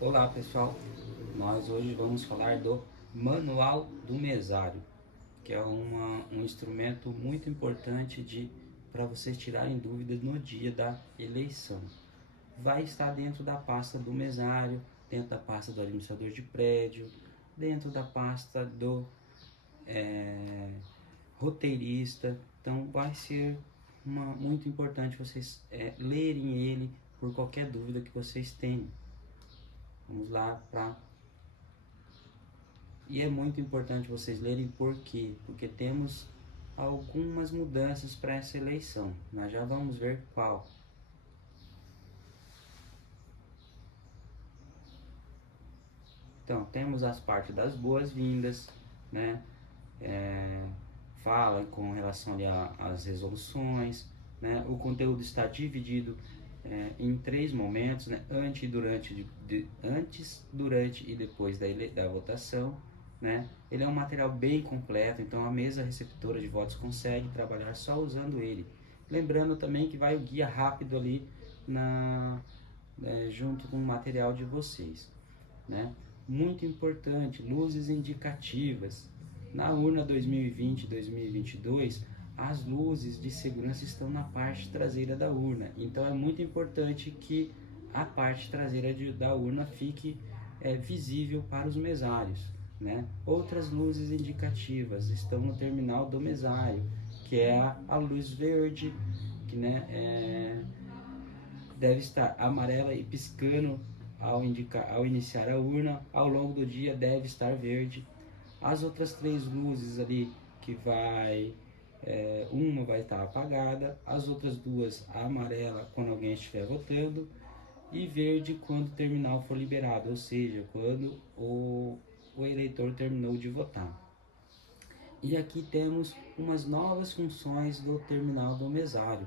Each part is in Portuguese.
Olá pessoal, nós hoje vamos falar do Manual do Mesário, que é um instrumento muito importante para vocês tirarem dúvidas no dia da eleição. Vai estar dentro da pasta do mesário, dentro da pasta do administrador de prédio, dentro da pasta do roteirista. Então vai ser muito importante vocês lerem ele por qualquer dúvida que vocês tenham. Vamos lá para. E é muito importante vocês lerem por quê? Porque temos algumas mudanças para essa eleição. Nós já vamos ver qual. Então, temos as partes das boas-vindas, né? Fala com relação ali às resoluções, né? O conteúdo está dividido em três momentos, né? Antes, durante e depois da votação, né? Ele é um material bem completo, então a mesa receptora de votos consegue trabalhar só usando ele. Lembrando também que vai o guia rápido ali junto com o material de vocês, né? Muito importante, luzes indicativas. Na urna 2020 e 2022, as luzes de segurança estão na parte traseira da urna, então é muito importante que a parte traseira da urna fique visível para os mesários, né? Outras luzes indicativas estão no terminal do mesário, que é a luz verde, que deve estar amarela e piscando ao iniciar a urna. Ao longo do dia deve estar verde. As outras três luzes ali que uma vai estar apagada, as outras duas amarela quando alguém estiver votando e verde quando o terminal for liberado, ou seja, quando o eleitor terminou de votar. E aqui temos umas novas funções do terminal do mesário,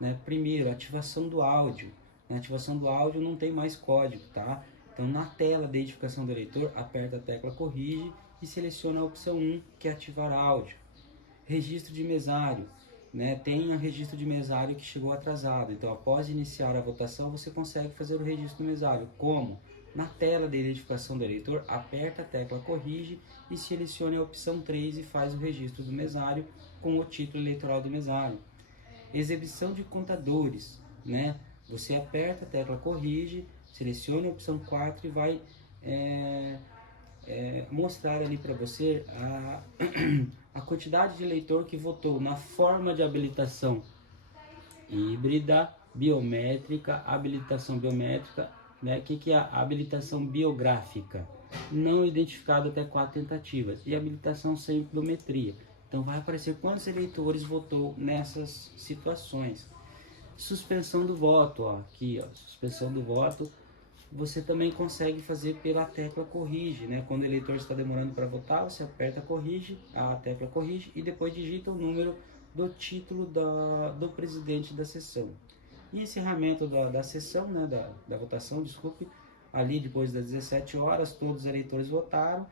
né? Primeiro, ativação do áudio. Na ativação do áudio não tem mais código, tá? Então, na tela de identificação do eleitor, aperta a tecla corrige e seleciona a opção 1, que é ativar áudio. Registro de mesário, né? Tem um registro de mesário que chegou atrasado, então após iniciar a votação você consegue fazer o registro do mesário. Como? Na tela de identificação do eleitor, aperta a tecla corrige e selecione a opção 3 e faz o registro do mesário com o título eleitoral do mesário. Exibição de contadores, né? Você aperta a tecla corrige, seleciona a opção 4 e vai mostrar ali para você a quantidade de eleitor que votou na forma de habilitação híbrida, biométrica, habilitação biométrica, né? Que é a habilitação biográfica, não identificado até 4 tentativas, e habilitação sem biometria. Então vai aparecer quantos eleitores votou nessas situações. Suspensão do voto, ó, aqui, ó, suspensão do voto. Você também consegue fazer pela tecla corrige, né? Quando o eleitor está demorando para votar, você aperta corrige, a tecla corrige e depois digita o número do título do presidente da sessão. E encerramento da sessão, né? Da votação, desculpe, ali depois das 17 horas, todos os eleitores votaram.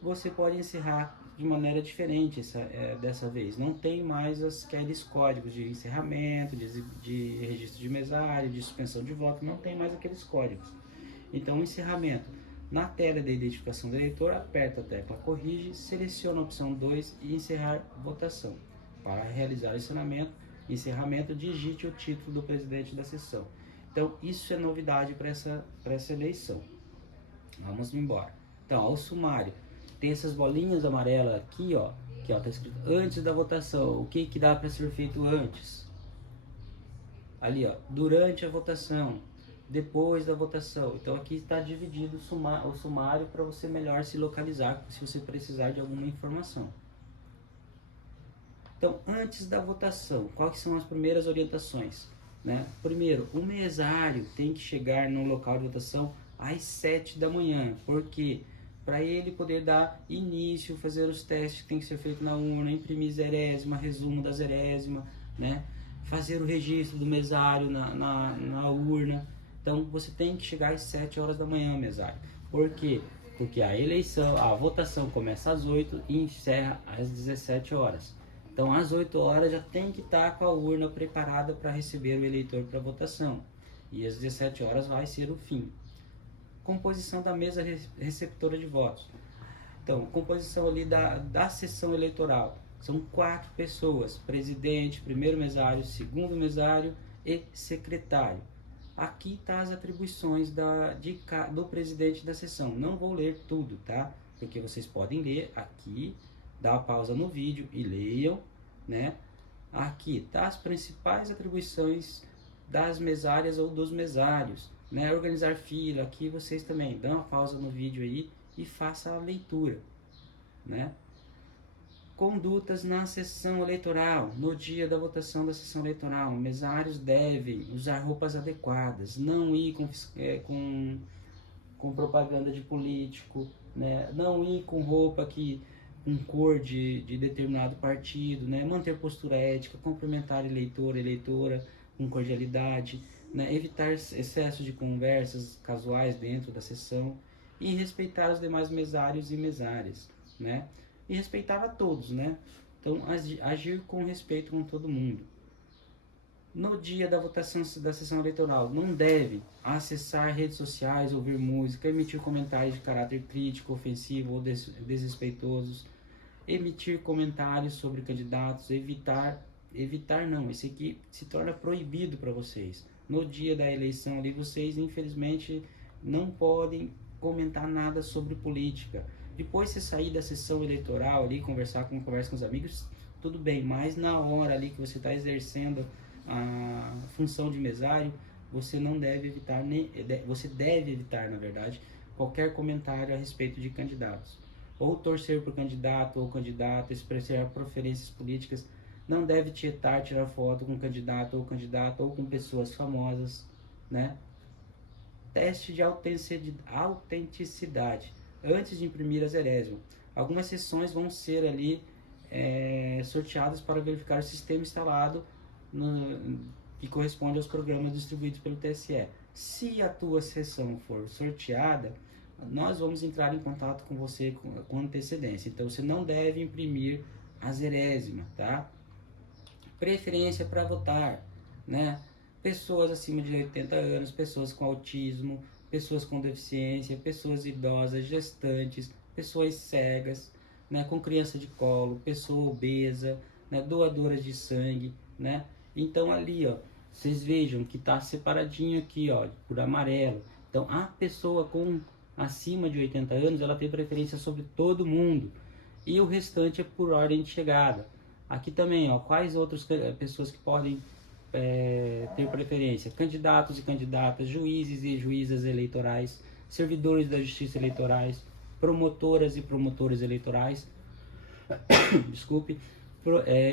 Você pode encerrar de maneira diferente dessa vez. Não tem mais aqueles códigos de encerramento, de registro de mesário, de suspensão de voto, não tem mais aqueles códigos. Então, o encerramento. Na tela de identificação do eleitor, aperta a tecla corrige, seleciona a opção 2 e encerrar votação. Para realizar o encerramento, digite o título do presidente da sessão. Então, isso é novidade para essa eleição. Vamos embora. Então, ao sumário. Tem essas bolinhas amarelas aqui, ó, que ó, tá escrito antes da votação. O que dá para ser feito antes? Ali, ó, durante a votação, depois da votação. Então aqui está dividido o sumário para você melhor se localizar se você precisar de alguma informação. Então, antes da votação, quais são as primeiras orientações, né? Primeiro, o mesário tem que chegar no local de votação às 7 da manhã. Por quê? Para ele poder dar início, fazer os testes que tem que ser feito na urna, imprimir zerésima, resumo da zerésima, né? Fazer o registro do mesário na urna. Então você tem que chegar às 7 horas da manhã, mesário. Por quê? Porque a votação começa às 8 e encerra às 17 horas. Então às 8 horas já tem que estar com a urna preparada para receber o eleitor para votação. E às 17 horas vai ser o fim. Composição da mesa receptora de votos. Então, composição ali da sessão eleitoral. São 4 pessoas: presidente, primeiro mesário, segundo mesário e secretário. Aqui está as atribuições do presidente da sessão. Não vou ler tudo, tá? Porque vocês podem ler aqui, dá uma pausa no vídeo e leiam, né? Aqui tá as principais atribuições das mesárias ou dos mesários, né? Organizar fila. Aqui vocês também dão uma pausa no vídeo aí e faça a leitura, né? Condutas na sessão eleitoral. No dia da votação da sessão eleitoral, mesários devem usar roupas adequadas, não ir com propaganda de político, né? Não ir com roupa com cor de determinado partido, né? Manter postura ética, cumprimentar eleitora com cordialidade, né? Evitar excesso de conversas casuais dentro da sessão e respeitar os demais mesários e mesárias, né? E respeitava a todos, né? Então, agir com respeito com todo mundo. No dia da votação da sessão eleitoral, não deve acessar redes sociais, ouvir música, emitir comentários de caráter crítico, ofensivo ou desrespeitosos, emitir comentários sobre candidatos, evitar não, esse aqui se torna proibido para vocês. No dia da eleição ali, vocês infelizmente não podem comentar nada sobre política. Depois você sair da sessão eleitoral ali, conversa com os amigos, tudo bem, mas na hora ali que você está exercendo a função de mesário, você não deve evitar, você deve evitar, na verdade, qualquer comentário a respeito de candidatos. Ou torcer por candidato ou candidata, expressar preferências políticas, não deve tirar foto com candidato ou com pessoas famosas, né? Teste de autenticidade. Antes de imprimir as erésimas, algumas sessões vão ser ali sorteadas para verificar o sistema instalado que corresponde aos programas distribuídos pelo TSE. Se a tua sessão for sorteada, nós vamos entrar em contato com você com antecedência. Então você não deve imprimir as erésimas, tá? Preferência para votar, né? Pessoas acima de 80 anos, pessoas com autismo, pessoas com deficiência, pessoas idosas, gestantes, pessoas cegas, né, com criança de colo, pessoa obesa, né, doadoras de sangue, né? Então ali, ó, vocês vejam que tá separadinho aqui, ó, por amarelo. Então a pessoa com acima de 80 anos, ela tem preferência sobre todo mundo. E o restante é por ordem de chegada. Aqui também, ó, quais outras pessoas que podem ter preferência: candidatos e candidatas, juízes e juízas eleitorais, servidores da justiça eleitorais, promotoras e promotores eleitorais, desculpe,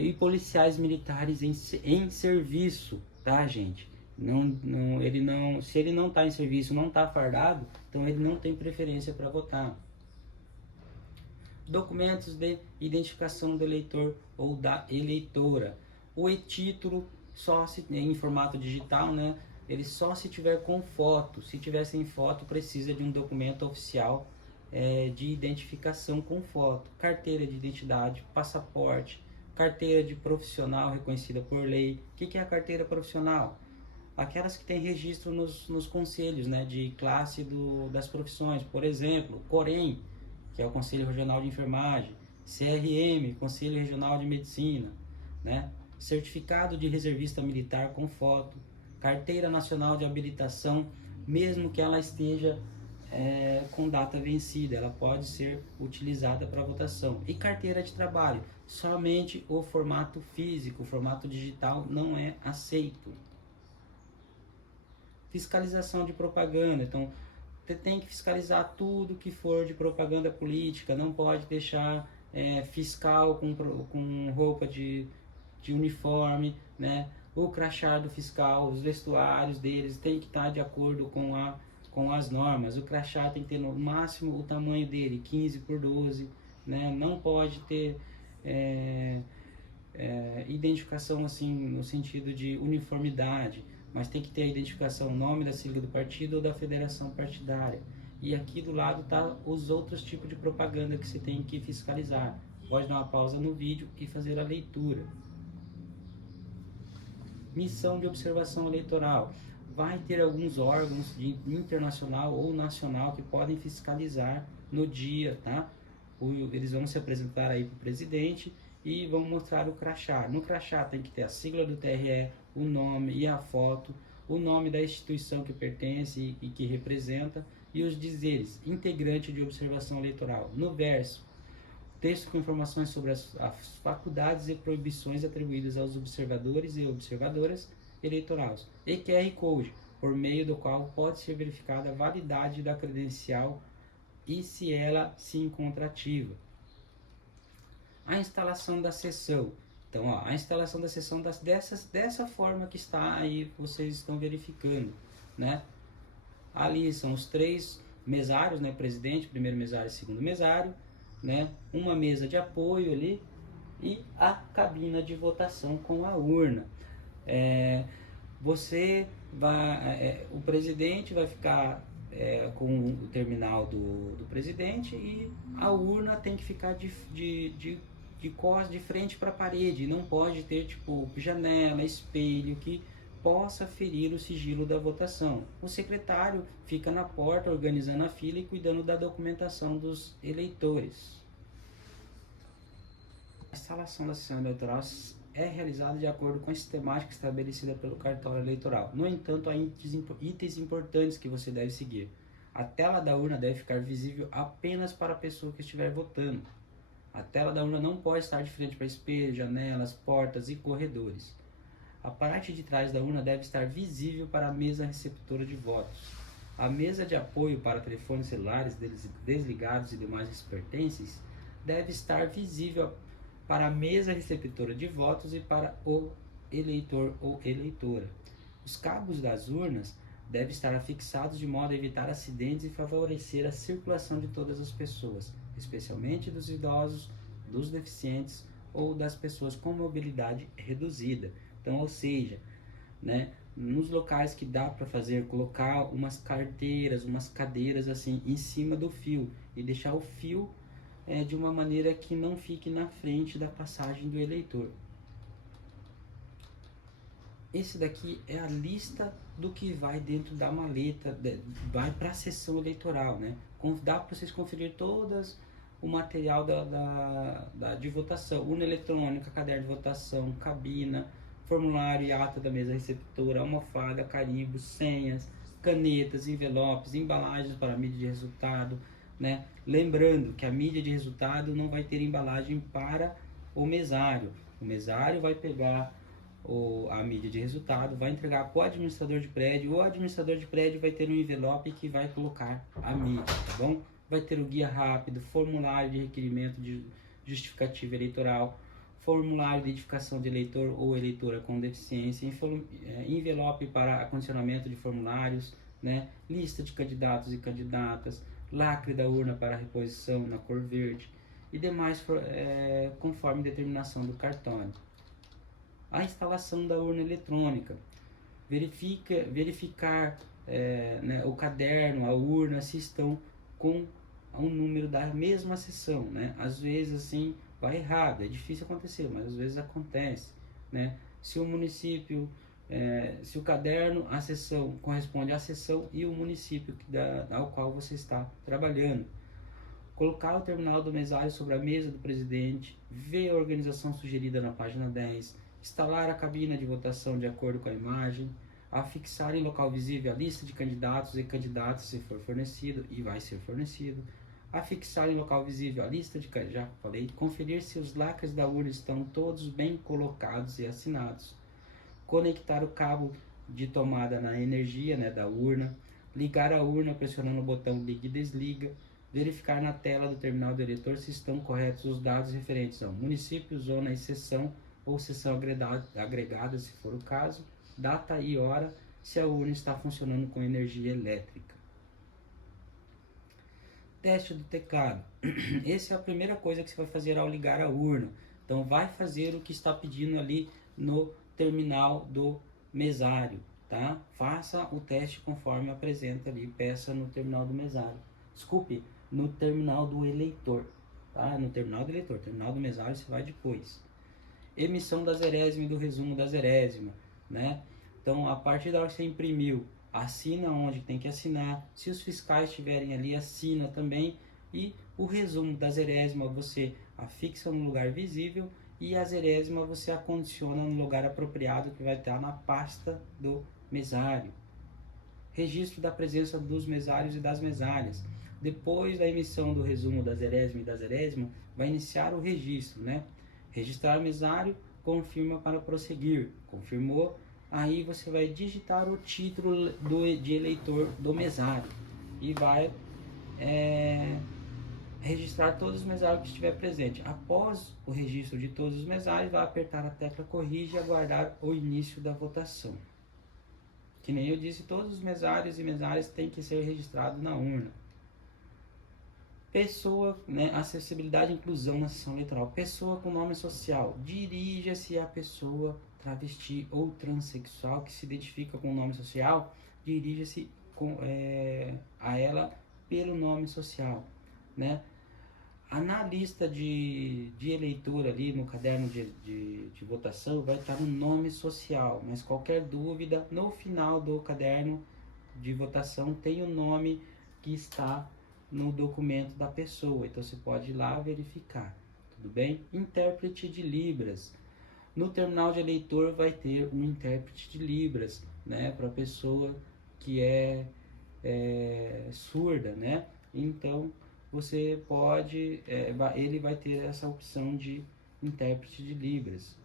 e policiais militares em serviço, tá, gente? Se ele não está em serviço, não está fardado, então ele não tem preferência para votar. Documentos de identificação do eleitor ou da eleitora. O e-título só em formato digital, né? Ele só se tiver com foto. Se tiver sem foto, precisa de um documento oficial de identificação com foto. Carteira de identidade, passaporte, carteira de profissional reconhecida por lei. O que é a carteira profissional? Aquelas que têm registro nos conselhos, né, de classe das profissões. Por exemplo, COREM, que é o Conselho Regional de Enfermagem, CRM, Conselho Regional de Medicina, né? Certificado de reservista militar com foto, carteira nacional de habilitação, mesmo que ela esteja com data vencida, ela pode ser utilizada para votação. E carteira de trabalho, somente o formato físico, o formato digital não é aceito. Fiscalização de propaganda, então você tem que fiscalizar tudo que for de propaganda política, não pode deixar fiscal com roupa de uniforme, né? O crachá do fiscal, os vestuários deles tem que estar de acordo com as normas. O crachá tem que ter no máximo o tamanho dele, 15 por 12, né? Não pode ter identificação assim no sentido de uniformidade, mas tem que ter a identificação, o nome da sigla do partido ou da federação partidária. E aqui do lado tá os outros tipos de propaganda que você tem que fiscalizar. Pode dar uma pausa no vídeo e fazer a leitura. Missão de observação eleitoral. vai ter alguns órgãos de internacional ou nacional que podem fiscalizar no dia, tá? Eles vão se apresentar aí para o presidente e vão mostrar o crachá. No crachá tem que ter a sigla do TRE, o nome e a foto, o nome da instituição que pertence e que representa, e os dizeres, integrante de observação eleitoral. No verso, texto com informações sobre as faculdades e proibições atribuídas aos observadores e observadoras eleitorais. E QR Code, por meio do qual pode ser verificada a validade da credencial e se ela se encontra ativa. A instalação da sessão. Então, ó, a instalação da sessão dessa forma que está aí, vocês estão verificando, né? Ali são os 3 mesários, né? Presidente, primeiro mesário e segundo mesário, né? Uma mesa de apoio ali e a cabina de votação com a urna. O presidente vai ficar com o terminal do presidente e a urna tem que ficar de frente para a parede, não pode ter tipo janela, espelho que possa ferir o sigilo da votação. O secretário fica na porta organizando a fila e cuidando da documentação dos eleitores. A instalação da sessão eleitoral é realizada de acordo com a sistemática estabelecida pelo cartório eleitoral. No entanto, há itens importantes que você deve seguir. A tela da urna deve ficar visível apenas para a pessoa que estiver votando. A tela da urna não pode estar de frente para espelhos, janelas, portas e corredores. A parte de trás da urna deve estar visível para a mesa receptora de votos. A mesa de apoio para telefones celulares desligados e demais pertences deve estar visível para a mesa receptora de votos e para o eleitor ou eleitora. Os cabos das urnas devem estar afixados de modo a evitar acidentes e favorecer a circulação de todas as pessoas, especialmente dos idosos, dos deficientes ou das pessoas com mobilidade reduzida. Então, ou seja, né, nos locais que dá para fazer, colocar umas carteiras, umas cadeiras assim em cima do fio e deixar o fio de uma maneira que não fique na frente da passagem do eleitor. Esse daqui é a lista do que vai dentro da maleta, vai para a sessão eleitoral, né? Dá para vocês conferir todas o material de votação, urna eletrônica, caderno de votação, cabina, formulário e ata da mesa receptora, almofada, carimbo, senhas, canetas, envelopes, embalagens para a mídia de resultado, né? Lembrando que a mídia de resultado não vai ter embalagem para o mesário. O mesário vai pegar a mídia de resultado, vai entregar para o administrador de prédio, ou o administrador de prédio vai ter um envelope que vai colocar a mídia, tá bom? Vai ter o guia rápido, formulário de requerimento de justificativa eleitoral, formulário de identificação de eleitor ou eleitora com deficiência, envelope para acondicionamento de formulários, né? Lista de candidatos e candidatas, lacre da urna para reposição na cor verde e demais conforme determinação do cartório. A instalação da urna eletrônica. Verificar né, o caderno, a urna, se estão com um número da mesma sessão, né? Às vezes assim vai errado, é difícil acontecer, mas às vezes acontece, né? Se o município, se o caderno, a sessão corresponde à sessão e o município ao qual você está trabalhando. Colocar o terminal do mesário sobre a mesa do presidente, ver a organização sugerida na página 10, instalar a cabina de votação de acordo com a imagem, afixar em local visível a lista de candidatos e candidatas se for fornecido, e vai ser fornecido, afixar em local visível a lista de já falei, conferir se os lacres da urna estão todos bem colocados e assinados, conectar o cabo de tomada na energia, né, da urna, ligar a urna pressionando o botão liga e desliga, verificar na tela do terminal do eleitor se estão corretos os dados referentes ao município, zona e seção, ou seção agregada, se for o caso, data e hora, se a urna está funcionando com energia elétrica. Teste do teclado. Essa é a primeira coisa que você vai fazer ao ligar a urna. Então vai fazer o que está pedindo ali no terminal do mesário, tá? Faça o teste conforme apresenta ali, peça no terminal do mesário. Desculpe, no terminal do eleitor, tá? No terminal do eleitor, terminal do mesário você vai depois. Emissão da zerésima e do resumo da zerésima, né? Então, a partir da hora que você imprimiu, assina onde tem que assinar. Se os fiscais estiverem ali, assina também. E o resumo da zerésima você afixa no lugar visível e a zerésima você acondiciona no lugar apropriado que vai estar na pasta do mesário. Registro da presença dos mesários e das mesárias. Depois da emissão do resumo da zerésima e da zerésima, vai iniciar o registro, né? Registrar o mesário, confirma para prosseguir. Confirmou, aí você vai digitar o título de eleitor do mesário e vai registrar todos os mesários que estiver presente. Após o registro de todos os mesários, vai apertar a tecla corrige e aguardar o início da votação. Que nem eu disse, todos os mesários e mesárias têm que ser registrados na urna. Pessoa, né, acessibilidade e inclusão na sessão eleitoral. Pessoa com nome social. Dirija-se à pessoa travesti ou transexual que se identifica com o nome social. Dirija-se a ela pelo nome social, né? Na lista de eleitor ali no caderno de votação vai estar o nome social, mas qualquer dúvida, no final do caderno de votação tem o nome que está no documento da pessoa, então você pode ir lá verificar, tudo bem? Intérprete de Libras. No terminal de eleitor vai ter um intérprete de Libras, né, para a pessoa que é surda, né? Então você pode, ele vai ter essa opção de intérprete de Libras.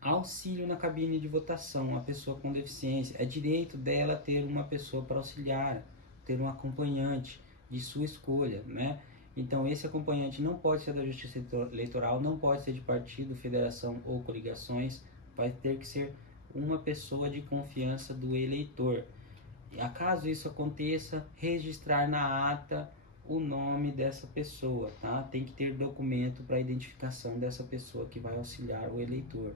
Auxílio na cabine de votação, a pessoa com deficiência, é direito dela ter uma pessoa para auxiliar, ter um acompanhante de sua escolha, né? Então esse acompanhante não pode ser da Justiça Eleitoral, não pode ser de partido, federação ou coligações, vai ter que ser uma pessoa de confiança do eleitor. E acaso isso aconteça, registrar na ata o nome dessa pessoa, tá? Tem que ter documento para identificação dessa pessoa que vai auxiliar o eleitor.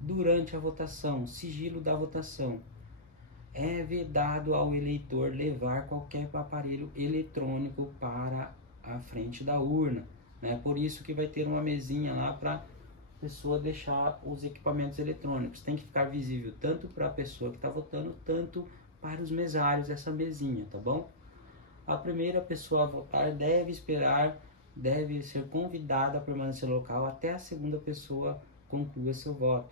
Durante a votação, sigilo da votação. É vedado ao eleitor levar qualquer aparelho eletrônico para a frente da urna, né? Por isso que vai ter uma mesinha lá para a pessoa deixar os equipamentos eletrônicos. Tem que ficar visível tanto para a pessoa que está votando, tanto para os mesários essa mesinha, tá bom? A primeira pessoa a votar deve ser convidada a permanecer no local até a segunda pessoa conclua seu voto.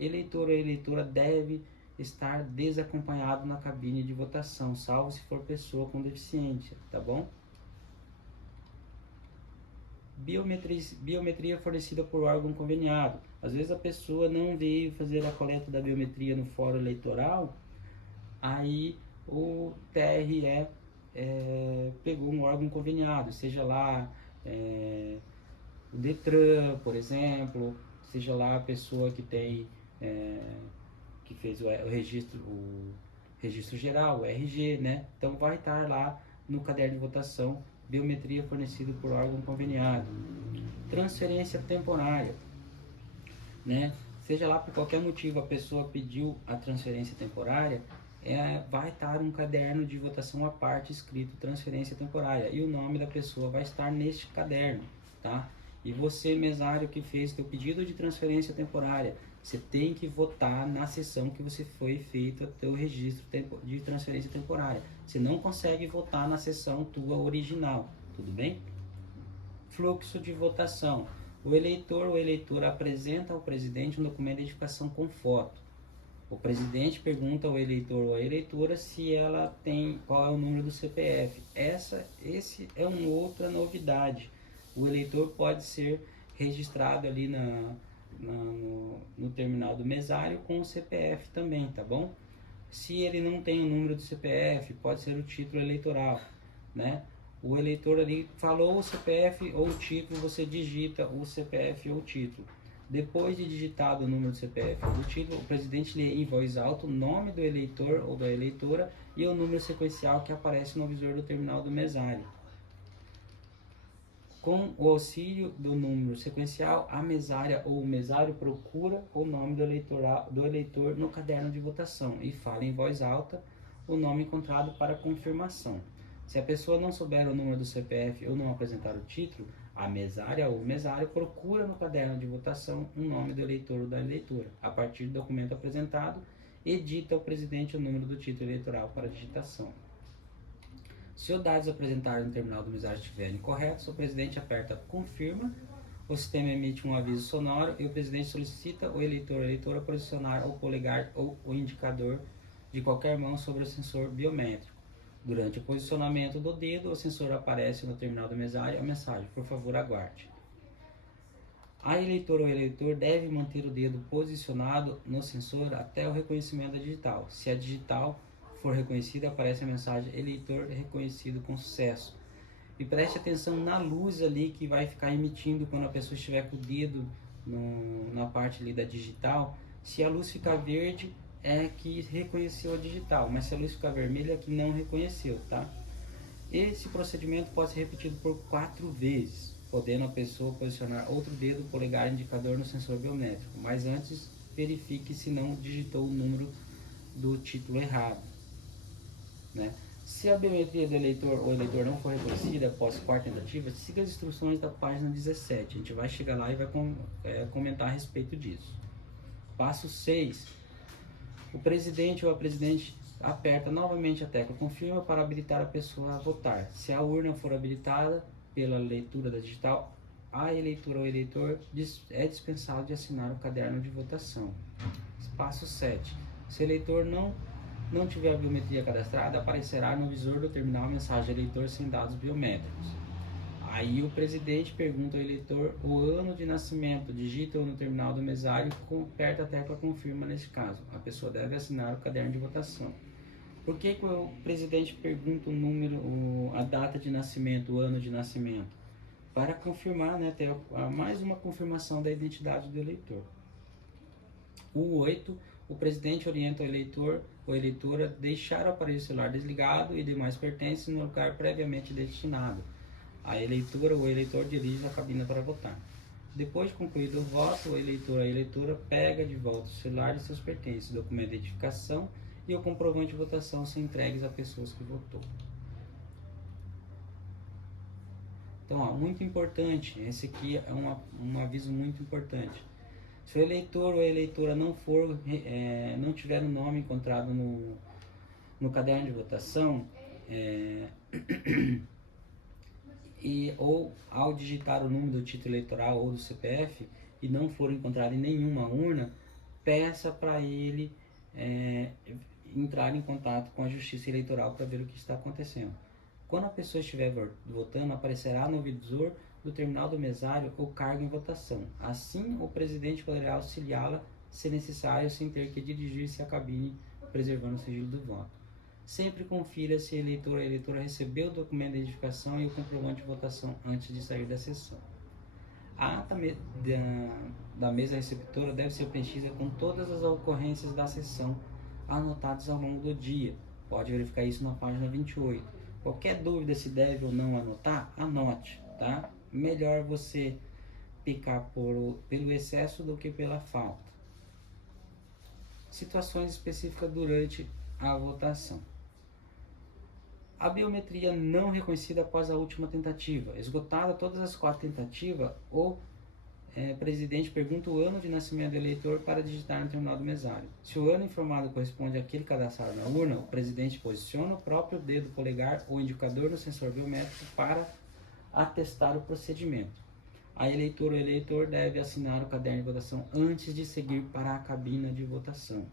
Eleitor ou eleitora deve estar desacompanhado na cabine de votação, salvo se for pessoa com deficiência, tá bom? Biometria fornecida por órgão conveniado. Às vezes a pessoa não veio fazer a coleta da biometria no fórum eleitoral, aí o TRE pegou um órgão conveniado, seja lá o Detran, por exemplo, seja lá a pessoa que tem que fez o registro geral, o RG, né? Então vai estar lá no caderno de votação, biometria fornecida por órgão conveniado. Transferência temporária, né? Seja lá por qualquer motivo a pessoa pediu a transferência temporária, vai estar um caderno de votação à parte escrito transferência temporária e o nome da pessoa vai estar neste caderno, tá? E você, mesário, que fez seu pedido de transferência temporária, você tem que votar na sessão que você foi feito o teu registro de transferência temporária. Você não consegue votar na sessão tua original, tudo bem? Fluxo de votação. O eleitor ou eleitora apresenta ao presidente um documento de identificação com foto. O presidente pergunta ao eleitor ou à eleitora se ela tem, qual é o número do CPF. Esse é uma outra novidade. O eleitor pode ser registrado ali no terminal do mesário com o CPF também, tá bom? Se ele não tem o número do CPF, pode ser o título eleitoral, né? O eleitor ali falou o CPF ou o título, você digita o CPF ou o título. Depois de digitado o número do CPF ou do título, o presidente lê em voz alta o nome do eleitor ou da eleitora e o número sequencial que aparece no visor do terminal do mesário. Com o auxílio do número sequencial, a mesária ou o mesário procura o nome do eleitor no caderno de votação e fala em voz alta o nome encontrado para confirmação. Se a pessoa não souber o número do CPF ou não apresentar o título, A mesária ou mesário procura no caderno de votação o nome do eleitor ou da eleitora. A partir do documento apresentado, edita o presidente o número do título eleitoral para digitação. Se os dados apresentados no terminal do mesário estiverem incorretos, o presidente aperta confirma, o sistema emite um aviso sonoro e o presidente solicita o eleitor ou eleitora posicionar o polegar ou o indicador de qualquer mão sobre o sensor biométrico. Durante o posicionamento do dedo, o sensor aparece no terminal do mesário a mensagem: por favor, aguarde. A eleitora ou eleitor deve manter o dedo posicionado no sensor até o reconhecimento da digital. Se a digital for reconhecida, aparece a mensagem: eleitor reconhecido com sucesso. E preste atenção na luz ali que vai ficar emitindo quando a pessoa estiver com o dedo na parte ali da digital. Se a luz ficar verde, é que reconheceu a digital, mas se a luz ficar vermelha, é que não reconheceu, tá? Esse procedimento pode ser repetido por 4 vezes, podendo a pessoa posicionar outro dedo, polegar e indicador no sensor biométrico, mas antes verifique se não digitou o número do título errado, né? Se a biometria do eleitor ou eleitor não for reconhecida após 4 tentativas, siga as instruções da página 17. A gente vai chegar lá e vai comentar a respeito disso. Passo 6. O presidente ou a presidente aperta novamente a tecla confirma para habilitar a pessoa a votar. Se a urna for habilitada pela leitura da digital, a eleitora ou eleitor é dispensado de assinar o caderno de votação. Passo 7. Se o eleitor não tiver a biometria cadastrada, aparecerá no visor do terminal a mensagem eleitor sem dados biométricos. Aí o presidente pergunta ao eleitor o ano de nascimento, digita no terminal do mesário e aperta a tecla confirma nesse caso. A pessoa deve assinar o caderno de votação. Por que o presidente pergunta o número, a data de nascimento, o ano de nascimento? Para confirmar, né, ter mais uma confirmação da identidade do eleitor. O 8, o presidente orienta o eleitor ou eleitora a deixar o aparelho celular desligado e demais pertences no lugar previamente destinado. A eleitora ou eleitor dirige a cabina para votar. Depois de concluído o voto, o eleitor ou a eleitora pega de volta o celular e seus pertences, documento de identificação e o comprovante de votação são entregues a pessoas que votou. Então, muito importante, esse aqui é um aviso muito importante. Se o eleitor ou a eleitora não tiver o nome encontrado no caderno de votação, ou ao digitar o número do título eleitoral ou do CPF e não for encontrado em nenhuma urna, peça para ele entrar em contato com a Justiça Eleitoral para ver o que está acontecendo. Quando a pessoa estiver votando, aparecerá no visor do terminal do mesário o cargo em votação. Assim, o presidente poderá auxiliá-la, se necessário, sem ter que dirigir-se à cabine, preservando o sigilo do voto. Sempre confira se a eleitor ou a eleitora recebeu o documento de identificação e o comprovante de votação antes de sair da sessão. A ata da mesa receptora deve ser preenchida com todas as ocorrências da sessão anotadas ao longo do dia. Pode verificar isso na página 28. Qualquer dúvida se deve ou não anotar, anote, tá? Melhor você pecar pelo excesso do que pela falta. Situações específicas durante a votação. A biometria não reconhecida após a última tentativa. Esgotada todas as 4 tentativas, o presidente pergunta o ano de nascimento do eleitor para digitar no terminal do mesário. Se o ano informado corresponde àquele cadastrado na urna, o presidente posiciona o próprio dedo polegar ou indicador no sensor biométrico para atestar o procedimento. A eleitora ou eleitor deve assinar o caderno de votação antes de seguir para a cabina de votação.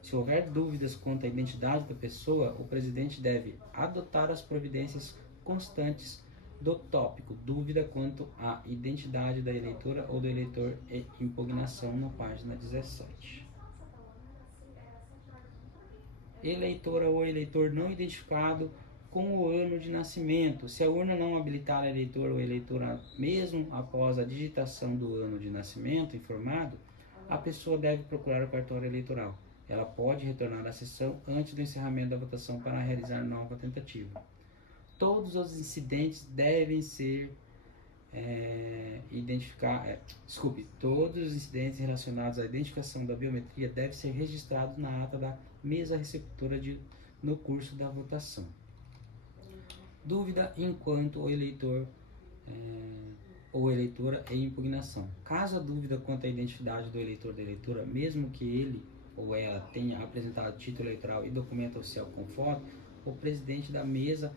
Se houver dúvidas quanto à identidade da pessoa, o presidente deve adotar as providências constantes do tópico dúvida quanto à identidade da eleitora ou do eleitor e impugnação na página 17. Eleitora ou eleitor não identificado com o ano de nascimento. Se a urna não habilitar a eleitor ou eleitora mesmo após a digitação do ano de nascimento informado, a pessoa deve procurar o cartório eleitoral. Ela pode retornar à sessão antes do encerramento da votação para realizar nova tentativa. Todos os incidentes devem ser todos os incidentes relacionados à identificação da biometria devem ser registrados na ata da mesa receptora no curso da votação. Dúvida enquanto o eleitor ou eleitora em impugnação. Caso a dúvida quanto à identidade do eleitor ou da eleitora, mesmo que ele ou ela tenha apresentado título eleitoral e documento oficial com foto, o presidente da mesa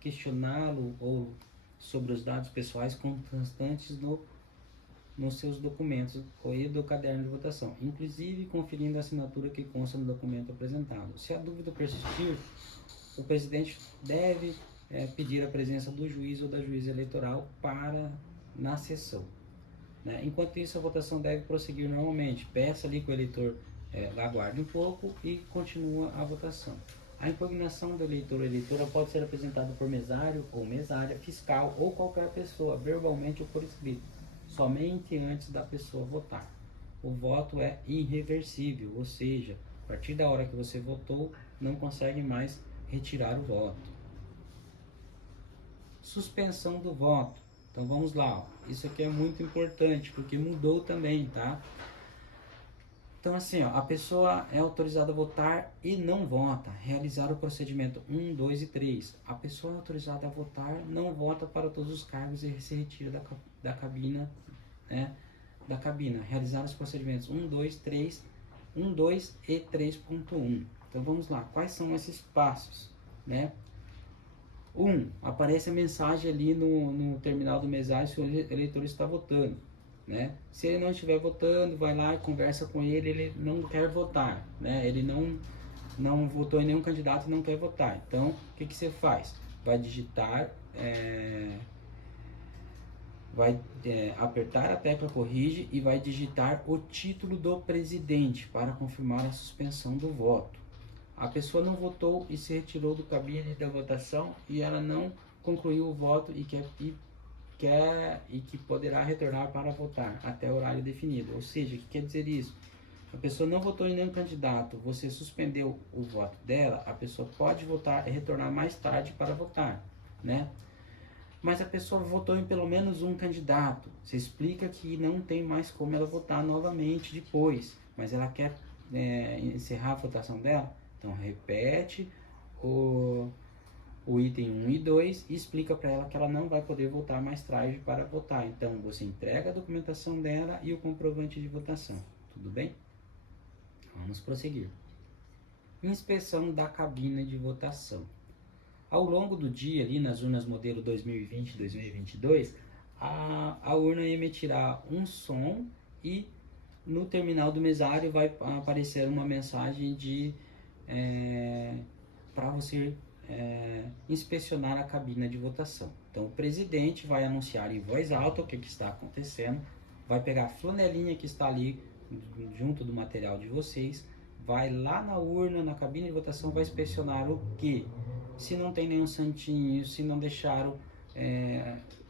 questioná-lo ou sobre os dados pessoais constantes nos seus documentos e do caderno de votação, inclusive conferindo a assinatura que consta no documento apresentado. Se a dúvida persistir, o presidente deve pedir a presença do juiz ou da juíza eleitoral na sessão. Né? Enquanto isso, a votação deve prosseguir normalmente. Peça ali que o eleitor aguarde um pouco e continua a votação. A impugnação do eleitor ou eleitora pode ser apresentada por mesário ou mesária, fiscal ou qualquer pessoa, verbalmente ou por escrito, somente antes da pessoa votar. O voto é irreversível, ou seja, a partir da hora que você votou, não consegue mais retirar o voto. Suspensão do voto. Então vamos lá, ó. Isso aqui é muito importante, porque mudou também, tá? Então assim, ó, a pessoa é autorizada a votar e não vota. Realizar o procedimento 1, 2 e 3. A pessoa é autorizada a votar, não vota para todos os cargos e se retira da cabina, né? Da cabina. Realizar os procedimentos 1, 2, 3, 1, 2 e 3.1. Então vamos lá, quais são esses passos, né? 1. Aparece a mensagem ali no terminal do mesário se o eleitor está votando. Né? Se ele não estiver votando, vai lá e conversa com ele, ele não quer votar, né? Ele não votou em nenhum candidato e não quer votar. Então, o que você faz? Vai digitar, apertar a tecla corrige e vai digitar o título do presidente para confirmar a suspensão do voto. A pessoa não votou e se retirou do cabine da votação e ela não concluiu o voto e que poderá retornar para votar até o horário definido. Ou seja, o que quer dizer isso? A pessoa não votou em nenhum candidato, você suspendeu o voto dela, a pessoa pode votar e retornar mais tarde para votar, né? Mas a pessoa votou em pelo menos um candidato, você explica que não tem mais como ela votar novamente depois, mas ela quer encerrar a votação dela, então repete o item 1 e 2 e explica para ela que ela não vai poder voltar mais tarde para votar. Então, você entrega a documentação dela e o comprovante de votação. Tudo bem? Vamos prosseguir. Inspeção da cabina de votação. Ao longo do dia, ali nas urnas modelo 2020 e 2022, a urna emitirá um som e no terminal do mesário vai aparecer uma mensagem para você inspecionar a cabina de votação. Então o presidente vai anunciar em voz alta o que está acontecendo, vai pegar a flanelinha que está ali junto do material de vocês, vai lá na urna, na cabine de votação, vai inspecionar o que? Se não tem nenhum santinho, se não deixaram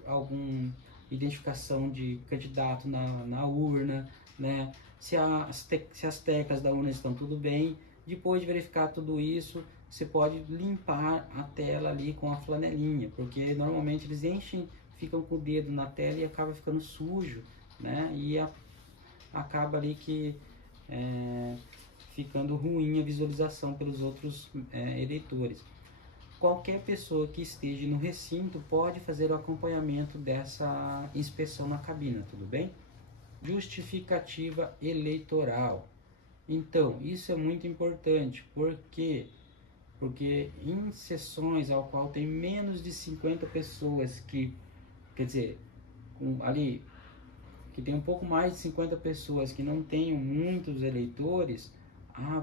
alguma identificação de candidato na urna, né? Se as teclas da urna estão tudo bem. Depois de verificar tudo isso, você pode limpar a tela ali com a flanelinha, porque normalmente eles ficam com o dedo na tela e acaba ficando sujo, né? E acaba ali que ficando ruim a visualização pelos outros eleitores. Qualquer pessoa que esteja no recinto pode fazer o acompanhamento dessa inspeção na cabina, tudo bem? Justificativa eleitoral. Então, isso é muito importante, porque em sessões ao qual tem menos de 50 pessoas que tem um pouco mais de 50 pessoas que não tenham muitos eleitores,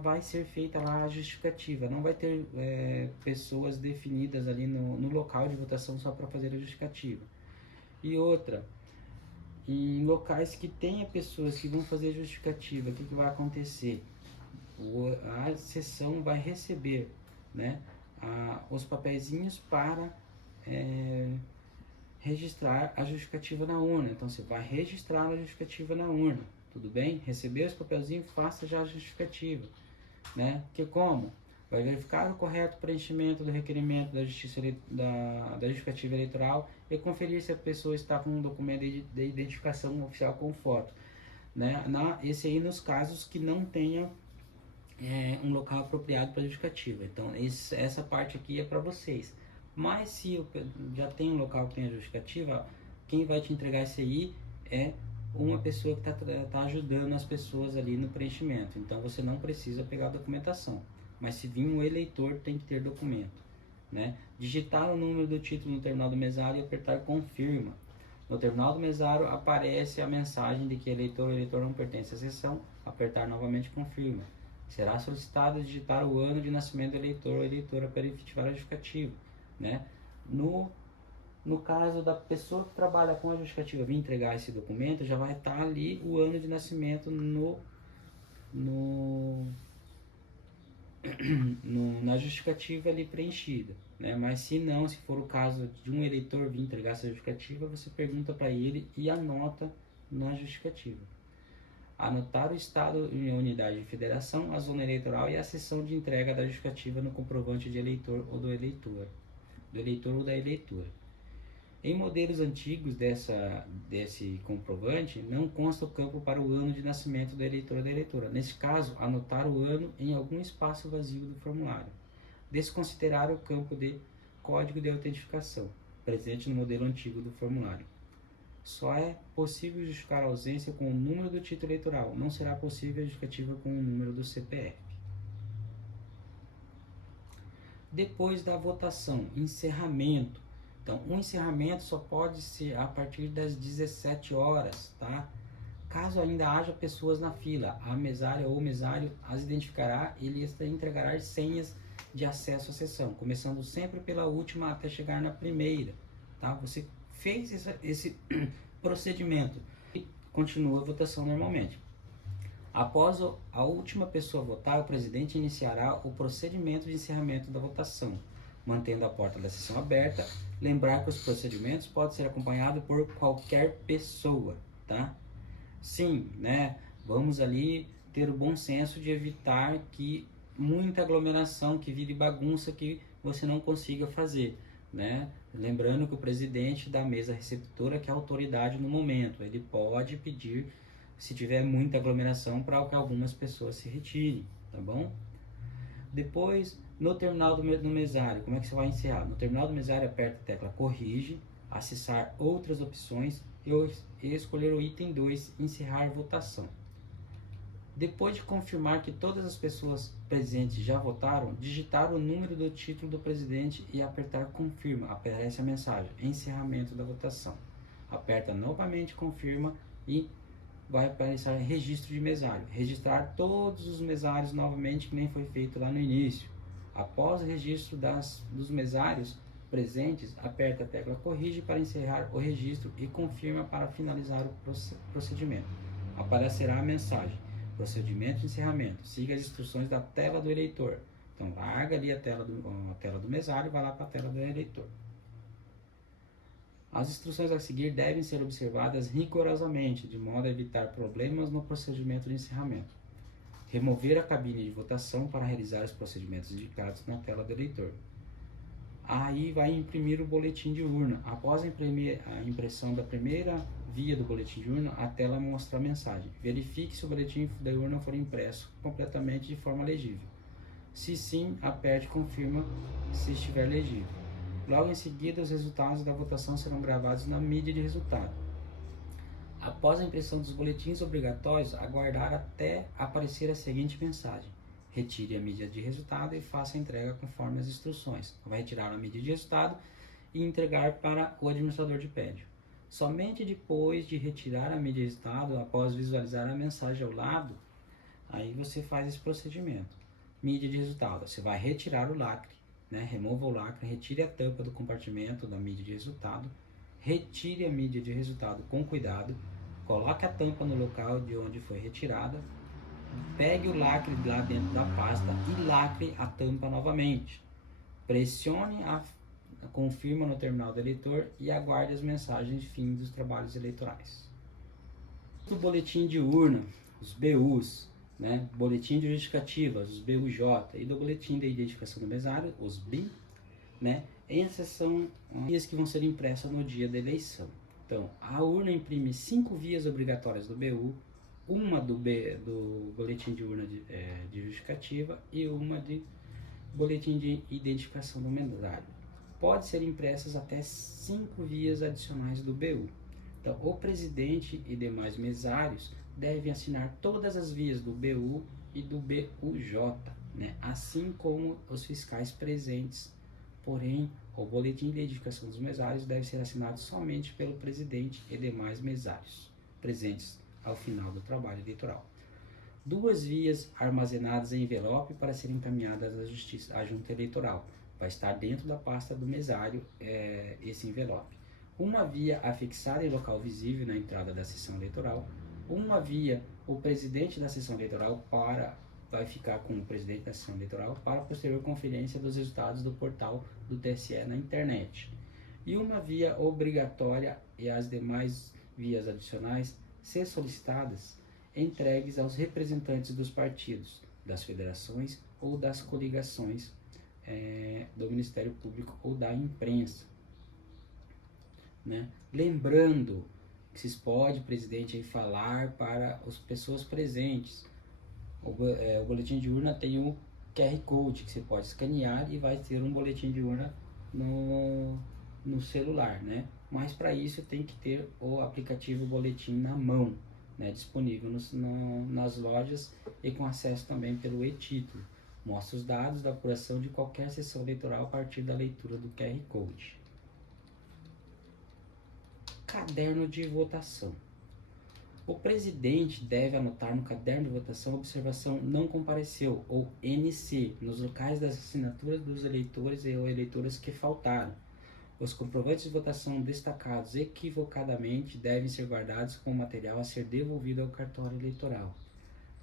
vai ser feita lá a justificativa, não vai ter pessoas definidas ali no local de votação só para fazer a justificativa. E outra, em locais que tenha pessoas que vão fazer justificativa, o que vai acontecer? A sessão vai receber, né, os papeizinhos para registrar a justificativa na urna. Então você vai registrar a justificativa na urna, tudo bem? Receber os papelzinhos, faça já a justificativa, né? Que como? Vai verificar o correto preenchimento do requerimento da justificativa eleitoral e conferir se a pessoa está com um documento de identificação oficial com foto, né? Esse aí nos casos que não tenha um local apropriado para justificativa. Então essa parte aqui é para vocês. Mas se já tem um local que tem a justificativa, quem vai te entregar isso aí é uma pessoa que tá ajudando as pessoas ali no preenchimento. Então você não precisa pegar a documentação, mas se vir um eleitor tem que ter documento, né? Digitar o número do título no terminal do mesário e apertar confirma. No terminal do mesário aparece a mensagem de que eleitor ou eleitor não pertence à sessão. Apertar novamente confirma. Será solicitado digitar o ano de nascimento do eleitor ou eleitora para efetivar a justificativa, né? No caso da pessoa que trabalha com a justificativa vir entregar esse documento, já vai estar ali o ano de nascimento na justificativa ali preenchida, né? Mas se não, se for o caso de um eleitor vir entregar essa justificativa, você pergunta para ele e anota na justificativa. Anotar o estado e a unidade de federação, a zona eleitoral e a sessão de entrega da justificativa no comprovante de eleitor ou do eleitor ou da eleitora. Em modelos antigos desse comprovante, não consta o campo para o ano de nascimento do eleitor ou da eleitora. Nesse caso, anotar o ano em algum espaço vazio do formulário. Desconsiderar o campo de código de autentificação, presente no modelo antigo do formulário. Só é possível justificar a ausência com o número do título eleitoral, não será possível a justificativa com o número do CPF. Depois da votação, encerramento. Então, o encerramento só pode ser a partir das 17 horas, tá? Caso ainda haja pessoas na fila, a mesária ou o mesário as identificará e lhes entregará senhas de acesso à sessão, começando sempre pela última até chegar na primeira, tá? Você fez esse procedimento e continua a votação normalmente. Após a última pessoa votar, o presidente iniciará o procedimento de encerramento da votação, mantendo a porta da sessão aberta. Lembrar que os procedimentos podem ser acompanhados por qualquer pessoa, tá? Sim, né? Vamos ali ter o bom senso de evitar que muita aglomeração, que vire bagunça, que você não consiga fazer, né? Lembrando que o presidente da mesa receptora, que é a autoridade no momento, ele pode pedir, se tiver muita aglomeração, para que algumas pessoas se retirem, tá bom? Depois, no terminal do mesário, como é que você vai encerrar? No terminal do mesário, aperta a tecla corrige, acessar outras opções e escolher o item 2, encerrar votação. Depois de confirmar que todas as pessoas presentes já votaram, digitar o número do título do presidente e apertar confirma. Aparece a mensagem, encerramento da votação. Aperta novamente confirma e vai aparecer registro de mesário. Registrar todos os mesários novamente, que nem foi feito lá no início. Após o registro dos mesários presentes, aperta a tecla corrige para encerrar o registro e confirma para finalizar o procedimento. Aparecerá a mensagem, procedimento de encerramento. Siga as instruções da tela do eleitor. Então larga ali a tela do mesário e vai lá para a tela do eleitor. As instruções a seguir devem ser observadas rigorosamente, de modo a evitar problemas no procedimento de encerramento. Remover a cabine de votação para realizar os procedimentos indicados na tela do eleitor. Aí vai imprimir o boletim de urna. Após a impressão da primeira via do boletim de urna, a tela mostra a mensagem. Verifique se o boletim da urna for impresso completamente de forma legível. Se sim, aperte confirma se estiver legível. Logo em seguida, os resultados da votação serão gravados na mídia de resultado. Após a impressão dos boletins obrigatórios, aguardar até aparecer a seguinte mensagem: retire a mídia de resultado e faça a entrega conforme as instruções. Vai retirar a mídia de resultado e entregar para o administrador de prédio. Somente depois de retirar a mídia de resultado, após visualizar a mensagem ao lado, aí você faz esse procedimento. Mídia de resultado, você vai retirar o lacre, né? Remova o lacre, retire a tampa do compartimento da mídia de resultado, retire a mídia de resultado com cuidado, coloque a tampa no local de onde foi retirada, pegue o lacre lá dentro da pasta e lacre a tampa novamente. Pressione confirma no terminal do eleitor e aguarde as mensagens de fim dos trabalhos eleitorais. O boletim de urna, os BUs, né? Boletim de justificativas, os BUJ, e do boletim de identificação do mesário, os BIM, né? Essas são vias que vão ser impressas no dia da eleição. Então, a urna imprime 5 vias obrigatórias do BU, uma do boletim de urna de justificativa e uma de boletim de identificação do mesário. pode ser impressas até 5 vias adicionais do BU. Então, o presidente e demais mesários devem assinar todas as vias do BU e do BUJ, né? Assim como os fiscais presentes. Porém, o boletim de identificação dos mesários deve ser assinado somente pelo presidente e demais mesários presentes ao final do trabalho eleitoral. 2 vias armazenadas em envelope para serem encaminhadas à Junta Eleitoral. Vai estar dentro da pasta do mesário esse envelope. Uma via afixada em local visível na entrada da sessão eleitoral. Uma via, o presidente da sessão eleitoral vai ficar com o presidente da sessão eleitoral para posterior conferência dos resultados do portal do TSE na internet. E uma via obrigatória e as demais vias adicionais, se solicitadas, entregues aos representantes dos partidos, das federações ou das coligações do Ministério Público ou da imprensa. Né? Lembrando que se pode, presidente, aí, falar para as pessoas presentes. O boletim de urna tem o QR Code que você pode escanear e vai ter um boletim de urna no celular, né? Mas para isso tem que ter o aplicativo boletim na mão, né? Disponível nas lojas e com acesso também pelo e-título. Mostra os dados da apuração de qualquer sessão eleitoral a partir da leitura do QR Code. Caderno de votação. O presidente deve anotar no caderno de votação a observação não compareceu, ou NC, nos locais das assinaturas dos eleitores e ou eleitoras que faltaram. Os comprovantes de votação destacados equivocadamente devem ser guardados com o material a ser devolvido ao cartório eleitoral.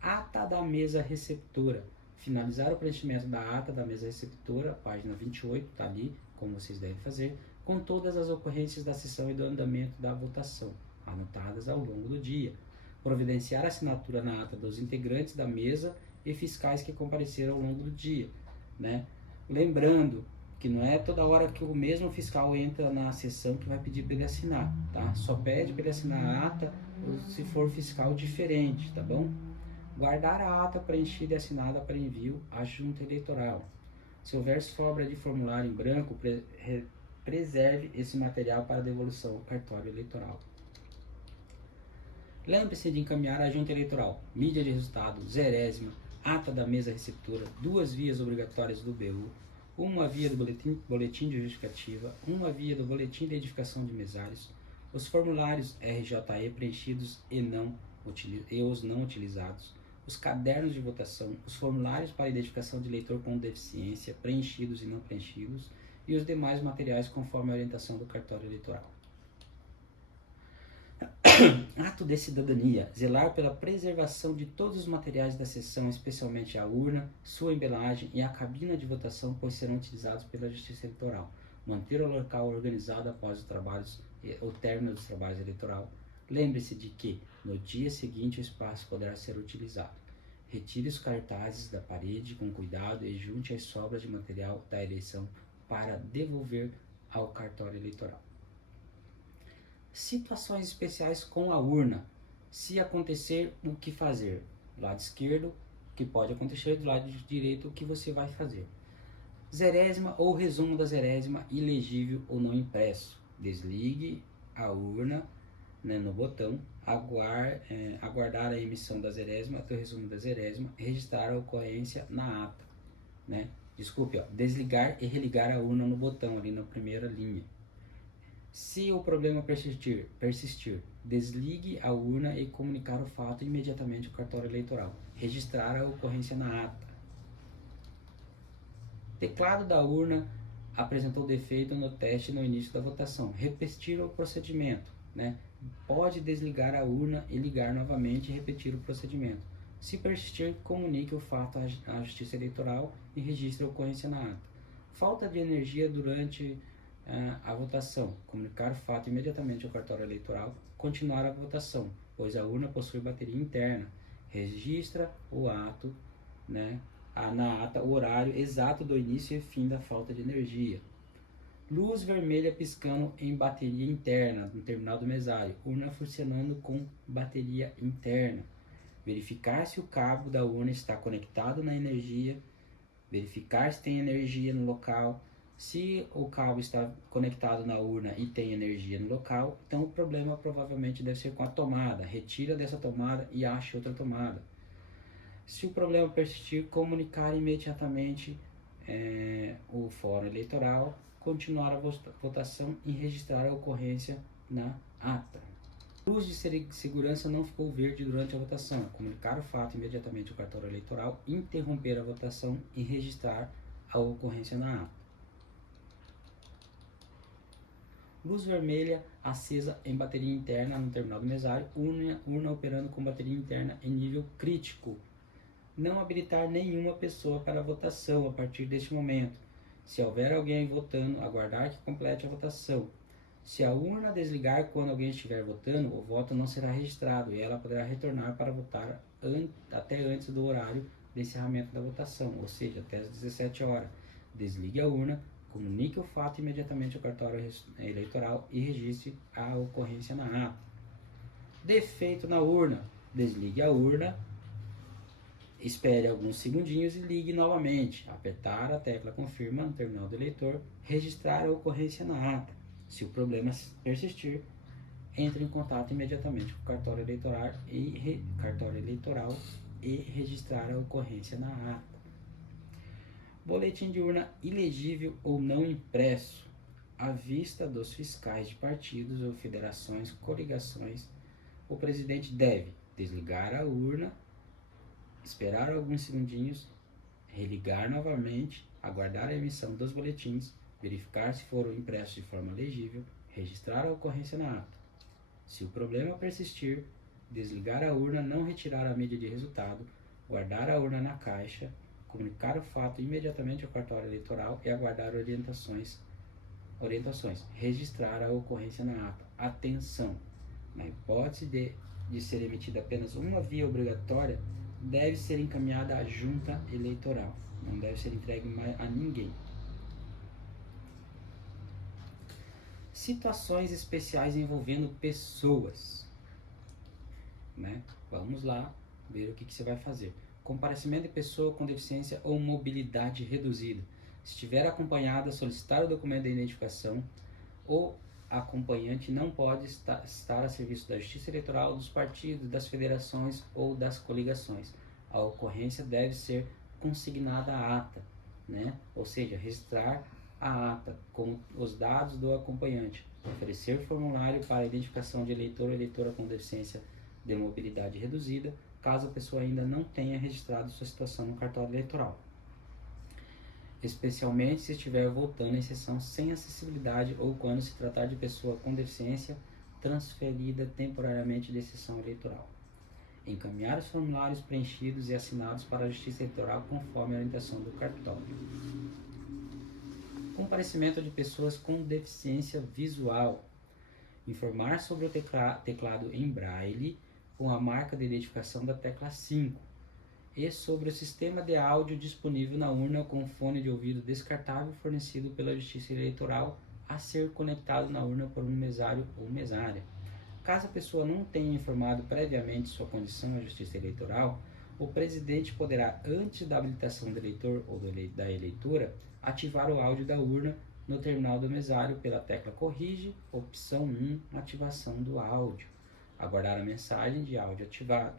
Ata da mesa receptora. Finalizar o preenchimento da ata da mesa receptora, página 28, está ali, como vocês devem fazer, com todas as ocorrências da sessão e do andamento da votação, anotadas ao longo do dia. Providenciar a assinatura na ata dos integrantes da mesa e fiscais que compareceram ao longo do dia, né? Lembrando que não é toda hora que o mesmo fiscal entra na sessão que vai pedir para ele assinar, tá? Só pede para ele assinar a ata se for fiscal diferente, tá bom? Guardar a ata preenchida e assinada para envio à Junta Eleitoral. Se houver sobra de formulário em branco, preserve esse material para devolução ao cartório eleitoral. Lembre-se de encaminhar à Junta Eleitoral mídia de resultado, zerésima, ata da mesa receptora, 2 vias obrigatórias do BU, uma via do boletim de justificativa, uma via do boletim de identificação de mesários, os formulários RJE preenchidos e os não utilizados, os cadernos de votação, os formulários para identificação de eleitor com deficiência, preenchidos e não preenchidos, e os demais materiais conforme a orientação do cartório eleitoral. Ato de cidadania. Zelar pela preservação de todos os materiais da sessão, especialmente a urna, sua embelagem e a cabina de votação, pois serão utilizados pela Justiça Eleitoral. Manter o local organizado após o término dos trabalhos eleitoral. Lembre-se de que, no dia seguinte, o espaço poderá ser utilizado. Retire os cartazes da parede com cuidado e junte as sobras de material da eleição para devolver ao cartório eleitoral. Situações especiais com a urna. Se acontecer, o que fazer? Do lado esquerdo, o que pode acontecer, do lado direito, o que você vai fazer. Zerésima ou resumo da zerésima, ilegível ou não impresso. Desligue a urna, né, no botão, aguardar a emissão da zerésima, até o resumo da zerésima, registrar a ocorrência na ata. Né? Desculpe, desligar e religar a urna no botão, ali na primeira linha. Se o problema persistir, desligue a urna e comunicar o fato imediatamente ao cartório eleitoral. Registrar a ocorrência na ata. Teclado da urna apresentou defeito no teste no início da votação. Repetir o procedimento. Né? Pode desligar a urna e ligar novamente e repetir o procedimento. Se persistir, comunique o fato à Justiça Eleitoral e registre a ocorrência na ata. Falta de energia durante a votação. Comunicar o fato imediatamente ao cartório eleitoral. Continuar a votação, pois a urna possui bateria interna. Registra o ato, né, na ata o horário exato do início e fim da falta de energia. Luz vermelha piscando em bateria interna no terminal do mesário. Urna funcionando com bateria interna. Verificar se o cabo da urna está conectado na energia. Verificar se tem energia no local. Se o cabo está conectado na urna e tem energia no local, então o problema provavelmente deve ser com a tomada. Retira dessa tomada e ache outra tomada. Se o problema persistir, comunicar imediatamente o fórum eleitoral, continuar a votação e registrar a ocorrência na ata. A luz de segurança não ficou verde durante a votação. Comunicar o fato imediatamente ao cartório eleitoral, interromper a votação e registrar a ocorrência na ata. Luz vermelha acesa em bateria interna no terminal do mesário, urna operando com bateria interna em nível crítico. Não habilitar nenhuma pessoa para a votação a partir deste momento. Se houver alguém votando, aguardar que complete a votação. Se a urna desligar quando alguém estiver votando, o voto não será registrado e ela poderá retornar para votar até antes do horário de encerramento da votação, ou seja, até as 17 horas. Desligue a urna, comunique o fato imediatamente ao cartório eleitoral e registre a ocorrência na ata. Defeito na urna. Desligue a urna, espere alguns segundinhos e ligue novamente. Apertar a tecla confirma no terminal do eleitor, registrar a ocorrência na ata. Se o problema persistir, entre em contato imediatamente com o cartório eleitoral e registrar a ocorrência na ata. Boletim de urna ilegível ou não impresso. À vista dos fiscais de partidos ou federações, coligações, o presidente deve desligar a urna, esperar alguns segundinhos, religar novamente, aguardar a emissão dos boletins, verificar se foram impressos de forma legível, registrar a ocorrência na ata. Se o problema persistir, desligar a urna, não retirar a mídia de resultado, guardar a urna na caixa, comunicar o fato imediatamente ao cartório eleitoral e aguardar orientações. Registrar a ocorrência na ata. Atenção! Na hipótese de ser emitida apenas uma via obrigatória, deve ser encaminhada à junta eleitoral. Não deve ser entregue a ninguém. Situações especiais envolvendo pessoas. Vamos lá ver o que você vai fazer. Comparecimento de pessoa com deficiência ou mobilidade reduzida. Se estiver acompanhada, solicitar o documento de identificação. O acompanhante não pode estar a serviço da Justiça Eleitoral, dos partidos, das federações ou das coligações. A ocorrência deve ser consignada à ata, ou seja, registrar a ata com os dados do acompanhante, oferecer formulário para identificação de eleitor ou eleitora com deficiência de mobilidade reduzida, caso a pessoa ainda não tenha registrado sua situação no cartório eleitoral, especialmente se estiver votando em sessão sem acessibilidade ou quando se tratar de pessoa com deficiência transferida temporariamente de sessão eleitoral. Encaminhar os formulários preenchidos e assinados para a Justiça Eleitoral conforme a orientação do cartório. Comparecimento de pessoas com deficiência visual. Informar sobre o teclado em braille com a marca de identificação da tecla 5 e sobre o sistema de áudio disponível na urna com fone de ouvido descartável fornecido pela Justiça Eleitoral a ser conectado na urna por um mesário ou mesária. Caso a pessoa não tenha informado previamente sua condição à Justiça Eleitoral, o presidente poderá, antes da habilitação do eleitor ou da eleitora, ativar o áudio da urna no terminal do mesário pela tecla corrige, opção 1, ativação do áudio. Aguardar a mensagem de áudio ativado.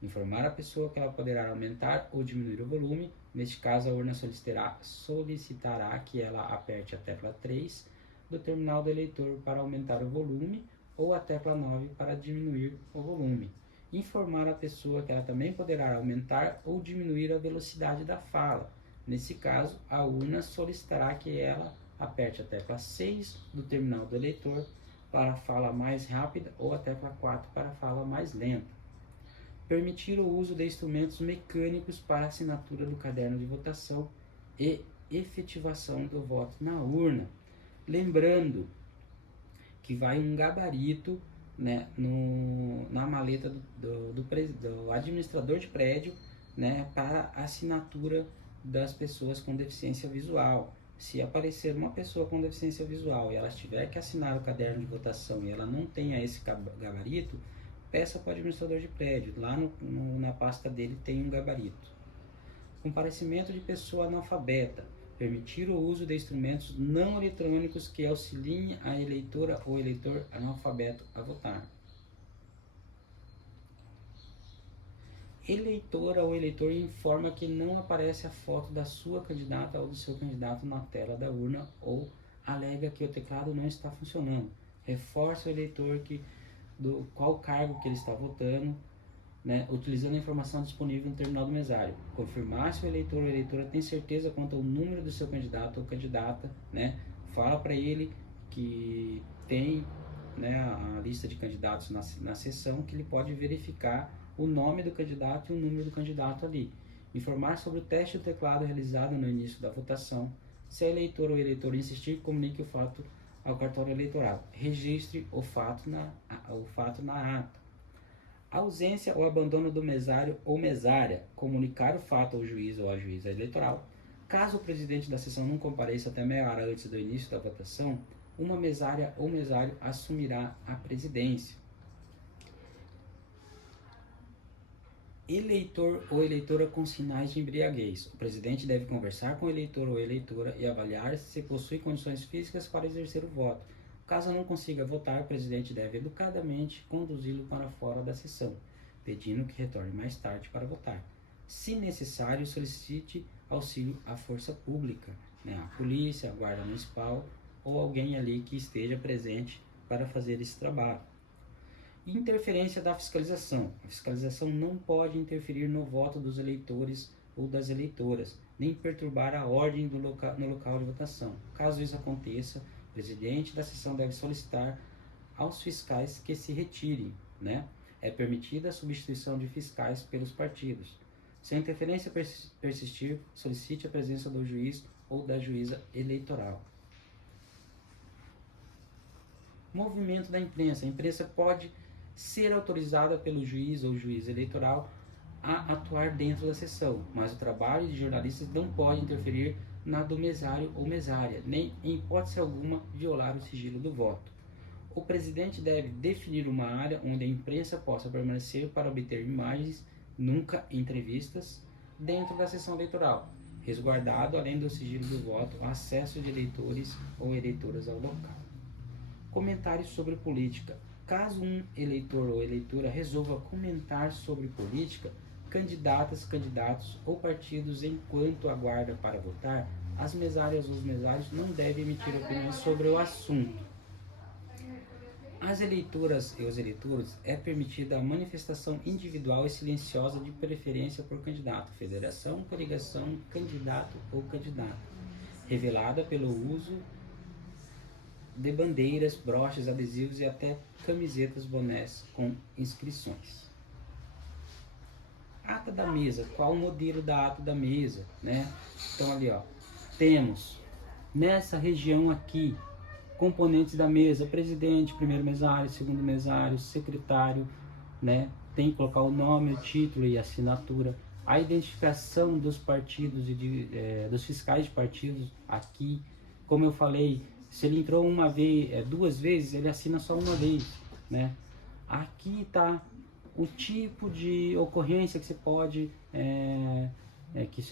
Informar a pessoa que ela poderá aumentar ou diminuir o volume. Neste caso, a urna solicitará que ela aperte a tecla 3 do terminal do eleitor para aumentar o volume ou a tecla 9 para diminuir o volume. Informar a pessoa que ela também poderá aumentar ou diminuir a velocidade da fala. Nesse caso, a urna solicitará que ela aperte a tecla 6 do terminal do eleitor para a fala mais rápida ou a tecla 4 para a fala mais lenta. Permitir o uso de instrumentos mecânicos para assinatura do caderno de votação e efetivação do voto na urna. Lembrando que vai um gabarito na maleta do administrador de prédio para assinatura das pessoas com deficiência visual. Se aparecer uma pessoa com deficiência visual e ela tiver que assinar o caderno de votação e ela não tenha esse gabarito, peça para o administrador de prédio. Lá na pasta dele tem um gabarito. Comparecimento de pessoa analfabeta. permitir o uso de instrumentos não eletrônicos que auxiliem a eleitora ou eleitor analfabeto a votar. Eleitora ou eleitor informa que não aparece a foto da sua candidata ou do seu candidato na tela da urna ou alega que o teclado não está funcionando. Reforça o eleitor do qual cargo que ele está votando, né, utilizando a informação disponível no terminal do mesário. Confirmar se o eleitor ou eleitora tem certeza quanto ao número do seu candidato ou candidata, né, fala para ele que tem, né, a lista de candidatos na sessão, que ele pode verificar o nome do candidato e o número do candidato ali. Informar sobre o teste do teclado realizado no início da votação. Se a eleitor ou eleitor insistir, comunique o fato ao cartório eleitoral. Registre o fato na ata. Ausência ou abandono do mesário ou mesária. Comunicar o fato ao juiz ou à juíza eleitoral. Caso o presidente da sessão não compareça até meia hora antes do início da votação, uma mesária ou mesário assumirá a presidência. Eleitor ou eleitora com sinais de embriaguez. O presidente deve conversar com o eleitor ou eleitora e avaliar se possui condições físicas para exercer o voto. Caso não consiga votar, o presidente deve educadamente conduzi-lo para fora da sessão, pedindo que retorne mais tarde para votar. Se necessário, solicite auxílio à força pública, né, a polícia, a guarda municipal ou alguém ali que esteja presente para fazer esse trabalho. Interferência da fiscalização. A fiscalização não pode interferir no voto dos eleitores ou das eleitoras, nem perturbar a ordem no local de votação. Caso isso aconteça, o presidente da sessão deve solicitar aos fiscais que se retirem, né? É permitida a substituição de fiscais pelos partidos. Se a interferência persistir, solicite a presença do juiz ou da juíza eleitoral. Movimento da imprensa. A imprensa pode ser autorizada pelo juiz ou juiz eleitoral a atuar dentro da sessão, mas o trabalho de jornalistas não pode interferir na do mesário ou mesária, nem em hipótese alguma violar o sigilo do voto. O presidente deve definir uma área onde a imprensa possa permanecer para obter imagens, nunca entrevistas, dentro da sessão eleitoral, resguardado, além do sigilo do voto, o acesso de eleitores ou eleitoras ao local. Comentários sobre política. Caso um eleitor ou eleitora resolva comentar sobre política, candidatas, candidatos ou partidos enquanto aguarda para votar, as mesárias ou os mesários não devem emitir opiniões sobre o assunto. Às eleitoras e os eleitores é permitida a manifestação individual e silenciosa de preferência por candidato, federação, coligação, candidato ou candidata, revelada pelo uso de bandeiras, broches, adesivos e até camisetas, bonés com inscrições. Ata da mesa. Qual o modelo da ata da mesa, né? Então ali, ó, temos nessa região aqui componentes da mesa: presidente, primeiro mesário, segundo mesário, secretário, né? Tem que colocar o nome, o título e a assinatura. A identificação dos partidos e dos fiscais de partidos aqui, como eu falei, se ele entrou uma vez, duas vezes, ele assina só uma vez, né? Aqui está o tipo de ocorrência que você pode, que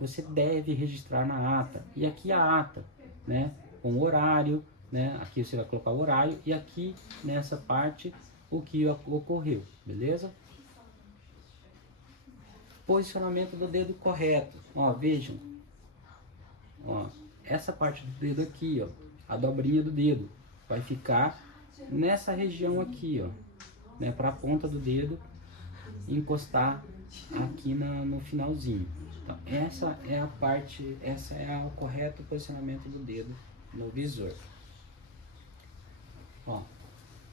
você deve registrar na ata. E aqui a ata, né? Com o horário, né? Aqui você vai colocar o horário e aqui nessa parte o que ocorreu, beleza? Posicionamento do dedo correto. Ó, vejam, ó, essa parte do dedo aqui, ó, a dobrinha do dedo vai ficar nessa região aqui, ó, né, para a ponta do dedo encostar aqui no finalzinho. Então, essa é o correto posicionamento do dedo no visor. Ó,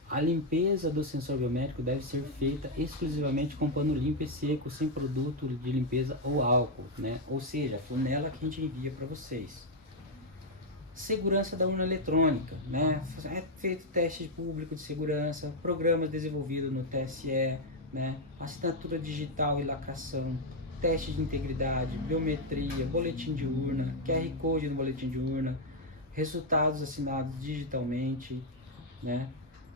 a limpeza do sensor biométrico deve ser feita exclusivamente com pano limpo e seco, sem produto de limpeza ou álcool, né? Ou seja, a flanela que a gente envia para vocês. Segurança da urna eletrônica, né? É feito teste público de segurança, programas desenvolvidos no TSE, né? Assinatura digital e lacração, teste de integridade, biometria, boletim de urna, QR Code no boletim de urna, resultados assinados digitalmente, né?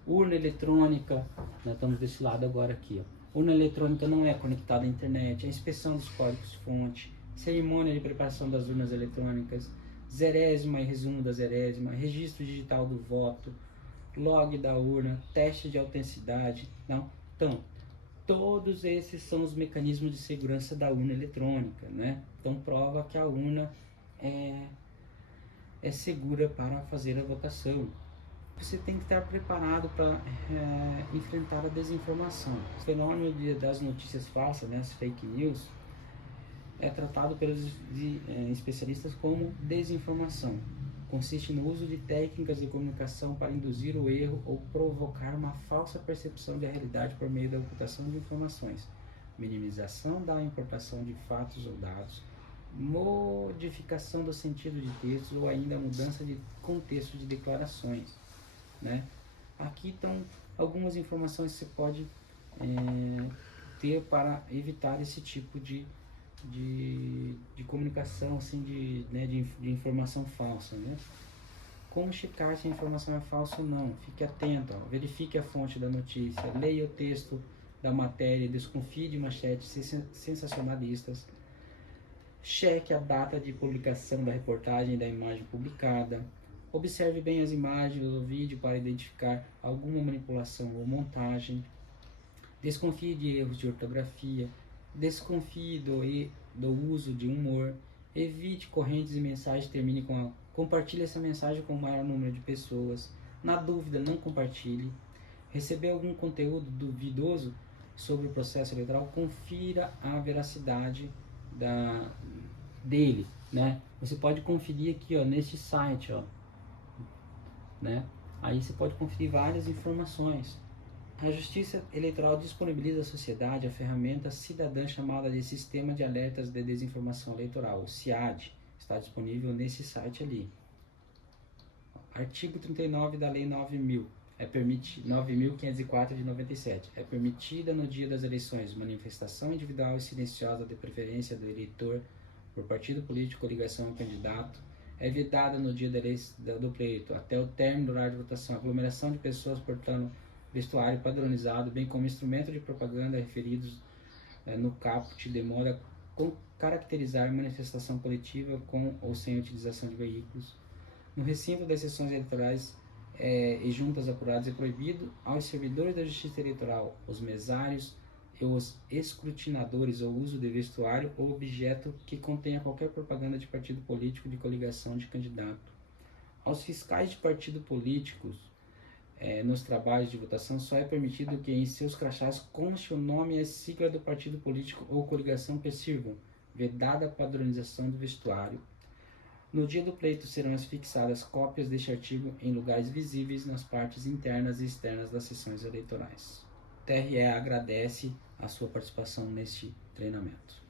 Urna eletrônica, nós estamos desse lado agora aqui, ó. Urna eletrônica não é conectada à internet, a inspeção dos códigos fonte, cerimônia de preparação das urnas eletrônicas, zerésima e resumo da zerésima, registro digital do voto, log da urna, teste de autenticidade. Não? Então, todos esses são os mecanismos de segurança da urna eletrônica, né? Então, prova que a urna é segura para fazer a votação. Você tem que estar preparado para enfrentar a desinformação. O fenômeno das notícias falsas, né, as fake news, é tratado pelos especialistas como desinformação. Consiste no uso de técnicas de comunicação para induzir o erro ou provocar uma falsa percepção da realidade por meio da ocultação de informações, minimização da importação de fatos ou dados, modificação do sentido de textos ou ainda mudança de contexto de declarações, né? Aqui estão algumas informações que você pode ter para evitar esse tipo de comunicação, assim, de informação falsa, né? Como checar se a informação é falsa ou não? Fique atento, ó. Verifique a fonte da notícia, leia o texto da matéria, desconfie de manchetes sensacionalistas, cheque a data de publicação da reportagem e da imagem publicada, observe bem as imagens ou vídeo para identificar alguma manipulação ou montagem, desconfie de erros de ortografia, desconfie do uso de humor, evite correntes e mensagens que terminem com compartilhe essa mensagem com o maior número de pessoas, na dúvida não compartilhe, receber algum conteúdo duvidoso sobre o processo eleitoral, confira a veracidade dele, né? Você pode conferir aqui, ó, neste site, ó, né? Aí você pode conferir várias informações. A Justiça Eleitoral disponibiliza à sociedade a ferramenta cidadã chamada de Sistema de Alertas de Desinformação Eleitoral, o SIAD. Está disponível nesse site ali. Artigo 39 da Lei 9.504 de 97. É permitida no dia das eleições manifestação individual e silenciosa de preferência do eleitor por partido político ou ligação ao candidato. É vedada no dia do pleito, até o término do horário de votação, aglomeração de pessoas portando vestuário padronizado, bem como instrumento de propaganda referidos no caput, de modo a caracterizar manifestação coletiva com ou sem utilização de veículos. No recinto das sessões eleitorais e juntas apuradas é proibido aos servidores da Justiça Eleitoral, os mesários e os escrutinadores o uso de vestuário ou objeto que contenha qualquer propaganda de partido político de coligação de candidato. Aos fiscais de partido políticos nos trabalhos de votação só é permitido que em seus crachás conste o nome e a sigla do partido político ou coligação que sirvam, vedada a padronização do vestuário. No dia do pleito serão fixadas cópias deste artigo em lugares visíveis nas partes internas e externas das sessões eleitorais. O TRE agradece a sua participação neste treinamento.